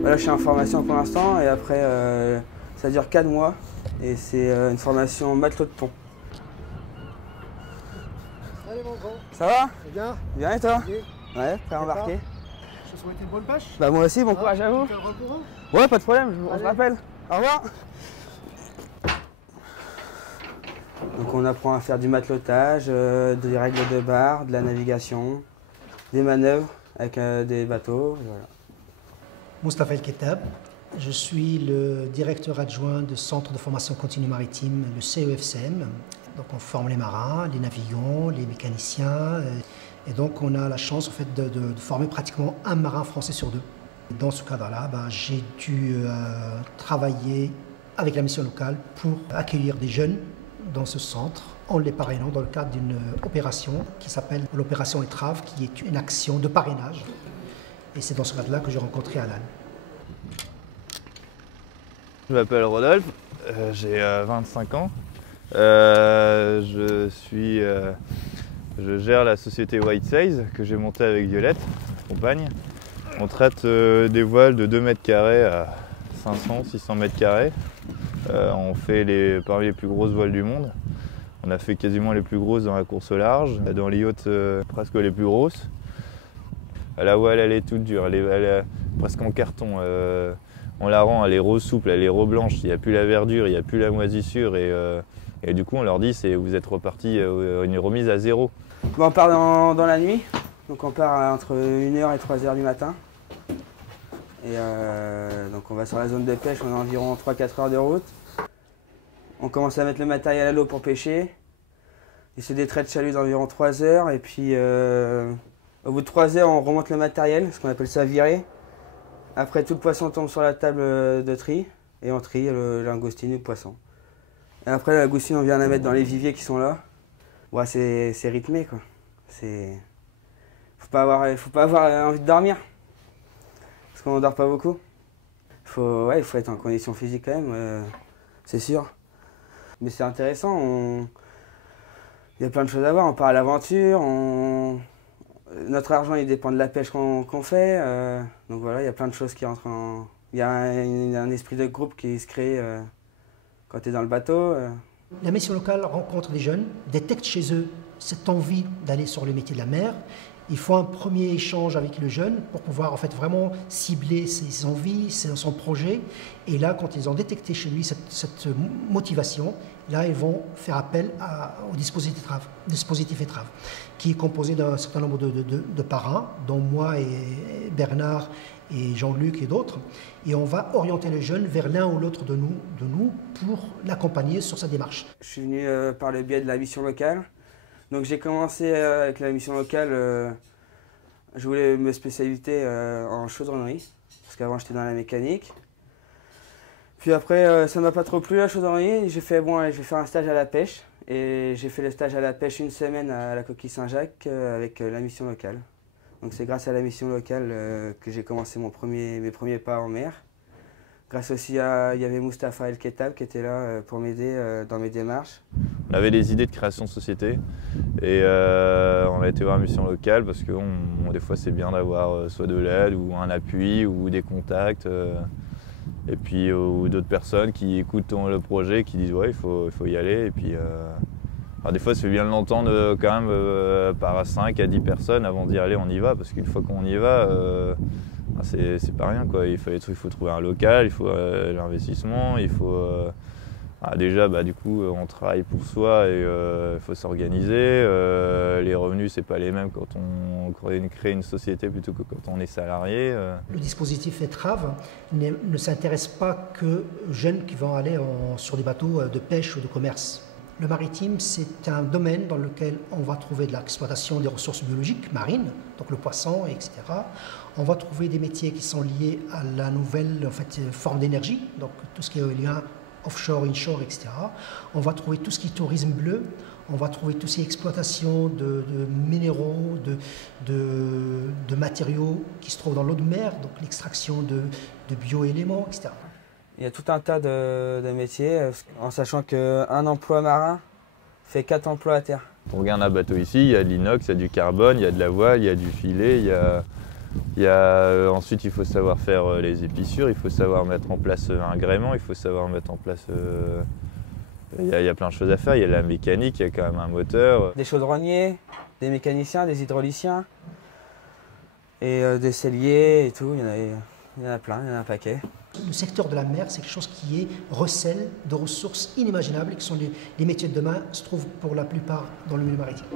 Voilà, je suis en formation pour l'instant et après ça dure 4 mois et c'est une formation matelot de pont. Allez mon grand. Ça va? Bien. Bien et toi? Oui. Ouais, prêt à embarquer? Je te souhaite une bonne pêche. Bah moi aussi, bon courage à vous. Tu tiendras au courant. Ouais, pas de problème, on se Allez. rappelle. Au revoir. Donc on apprend à faire du matelotage, des règles de barre, de la navigation, des manœuvres avec des bateaux, voilà. Moustapha El Kettab, je suis le directeur adjoint du Centre de formation continue maritime, le CEFCM. Donc on forme les marins, les navigants, les mécaniciens. Et donc on a la chance en fait, de former pratiquement un marin français sur 2. Dans ce cadre-là, j'ai dû travailler avec la mission locale pour accueillir des jeunes dans ce centre en les parrainant dans le cadre d'une opération qui s'appelle l'opération Étrave, qui est une action de parrainage. Et c'est dans ce cadre-là que j'ai rencontré Alan. Je m'appelle Rodolphe, j'ai 25 ans. Je gère la société White Sails que j'ai montée avec Violette, ma compagne. On traite des voiles de 2 mètres carrés à 500-600 mètres carrés. On fait parmi les plus grosses voiles du monde. On a fait quasiment les plus grosses dans la course au large, dans les yachts presque les plus grosses. La voile elle est toute dure, elle est presque en carton. On la rend, elle est rose souple, elle est rose blanche, il n'y a plus la verdure, il n'y a plus la moisissure et du coup on leur dit vous êtes reparti une remise à 0. Bon, on part dans la nuit, donc on part entre 1h et 3h du matin. Et donc on va sur la zone de pêche, on a environ 3-4 heures de route. On commence à mettre le matériel à l'eau pour pêcher. Et c'est des traits de chalut d'environ 3 heures et puis au bout de 3 heures on remonte le matériel, ce qu'on appelle ça virer. Après tout le poisson tombe sur la table de tri et on trie le langoustine et le poisson. Et après la langoustine on vient la mettre dans les viviers qui sont là. Ouais, c'est rythmé quoi. Faut pas avoir envie de dormir. Parce qu'on ne dort pas beaucoup. Il faut être en condition physique quand même, c'est sûr. Mais c'est intéressant, il y a plein de choses à voir, on part à l'aventure, notre argent il dépend de la pêche qu'on fait. Donc voilà, il y a plein de choses qui rentrent en... Il y a un esprit de groupe qui se crée quand tu es dans le bateau. La mission locale rencontre des jeunes, détecte chez eux cette envie d'aller sur le métier de la mer. Il faut un premier échange avec le jeune pour pouvoir en fait vraiment cibler ses envies, son projet. Et là, quand ils ont détecté chez lui cette motivation, là, ils vont faire appel au dispositif Étrave, qui est composé d'un certain nombre de parrains, dont moi et Bernard et Jean-Luc et d'autres. Et on va orienter le jeune vers l'un ou l'autre de nous pour l'accompagner sur sa démarche. Je suis venu par le biais de la mission locale. Donc j'ai commencé avec la mission locale, je voulais me spécialiser en chaudronnerie, parce qu'avant j'étais dans la mécanique. Puis après ça m'a pas trop plu la chaudronnerie, j'ai fait je vais faire un stage à la pêche. Et j'ai fait le stage à la pêche 1 semaine à la Coquille Saint-Jacques avec la mission locale. Donc c'est grâce à la mission locale que j'ai commencé mes premiers pas en mer. Grâce aussi il y avait Moustapha El Kettab qui était là pour m'aider dans mes démarches. On avait des idées de création de société et on a été voir la mission locale parce que des fois c'est bien d'avoir soit de l'aide ou un appui ou des contacts et puis ou d'autres personnes qui écoutent le projet, qui disent ouais il faut y aller et puis des fois c'est bien de l'entendre quand même par 5 à 10 personnes avant de dire allez on y va parce qu'une fois qu'on y va c'est pas rien quoi. Il faut trouver un local, il faut l'investissement, il faut déjà du coup on travaille pour soi et il faut s'organiser. Les revenus c'est pas les mêmes quand on crée une société plutôt que quand on est salarié. Le dispositif Étrave ne s'intéresse pas que aux jeunes qui vont aller sur des bateaux de pêche ou de commerce. Le maritime, c'est un domaine dans lequel on va trouver de l'exploitation des ressources biologiques marines, donc le poisson, etc. On va trouver des métiers qui sont liés à la nouvelle forme d'énergie, donc tout ce qui est éolien, offshore, inshore, etc. On va trouver tout ce qui est tourisme bleu, on va trouver tout ce qui est exploitation de minéraux, de matériaux qui se trouvent dans l'eau de mer, donc l'extraction de bioéléments, etc. Il y a tout un tas de métiers, en sachant qu'un emploi marin fait 4 emplois à terre. On regarde un bateau ici, il y a de l'inox, il y a du carbone, il y a de la voile, il y a du filet, ensuite il faut savoir faire les épissures, il faut savoir mettre en place un gréement, il faut savoir mettre en place... il y a plein de choses à faire, il y a la mécanique, il y a quand même un moteur. Des chaudronniers, des mécaniciens, des hydrauliciens, et des selliers et tout, il y en a plein, il y en a un paquet. Le secteur de la mer, c'est quelque chose qui est recèle de ressources inimaginables, qui sont les métiers de demain, se trouvent pour la plupart dans le milieu maritime.